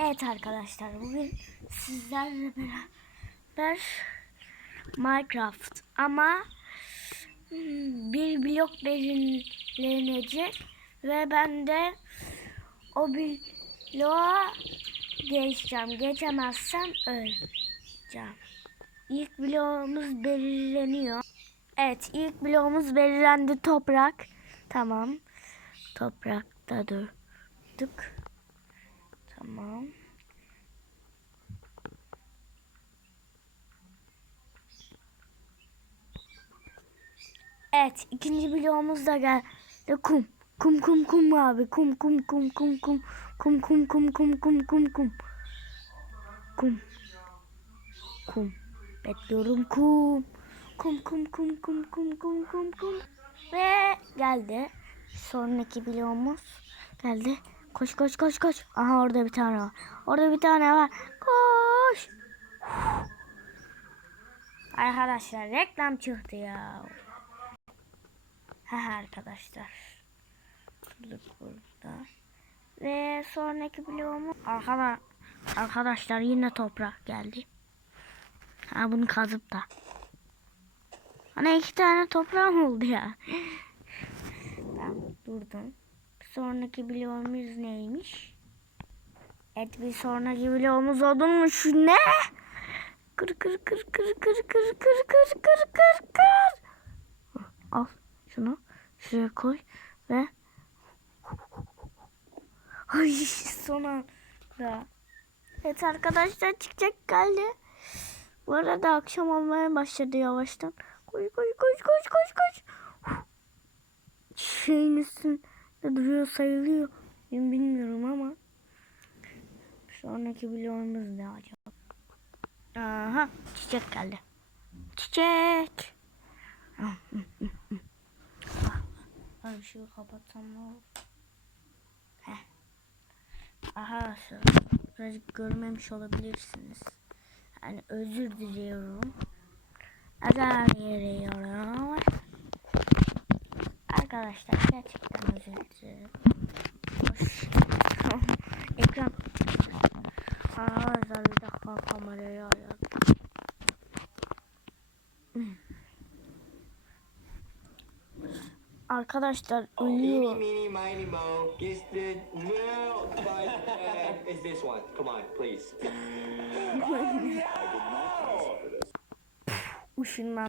Evet arkadaşlar bugün sizlerle beraber Minecraft ama hmm, bir blok belirlenecek ve ben de o bloğa geçeceğim. Geçemezsem öleceğim. İlk bloğumuz belirleniyor. Evet ilk bloğumuz belirlendi toprak. Tamam. Toprakta durduk. Tamam. Evet, ikinci bloğumuz da geldi. Kum. Kum kum kum abi. Kum kum kum kum kum. Kum kum kum kum kum kum kum. Kum. Kum. Bekliyorum kum. Kum kum kum kum kum kum kum kum. Ve geldi. Sonraki bloğumuz geldi. Koş koş koş koş. Aha orada bir tane var. Orada bir tane var. Koş. Arkadaşlar reklam çıktı ya. Ha arkadaşlar. Durduk burada. Ve sonraki bloğumuz arkada arkadaşlar yine toprak geldi. Ha bunu kazıp da. Hani iki tane toprağım oldu ya. tamam durdum. Sonraki bloğumuz neymiş? Evet bir sonraki bloğumuz odunmuş. Ne? Kır kır kır kır kır kır kır kır kır kır kır. Al şunu şuraya koy ve Ay son anda. Evet arkadaşlar çıkacak geldi. Bu arada akşam olmaya başladı yavaştan. Koş koş koş koş koş koş. Şeyin üstünde duruyor sayılıyor. Ben bilmiyorum ama. Sonraki bloğumuz ne acaba? Aha çiçek geldi. Çiçek. Ay şu kapatsam ne olur? Heh. Aha birazcık görmemiş olabilirsiniz. Yani özür diliyorum. Azar veriyorum. Arkadaşlar gerçekten. Hoş. Ekran. Aa, bir dakika kamerayı ayarladım. Arkadaşlar ölüyor. meeny, miny, mo. Guess the milk by is this one. Come on, please. Uşundan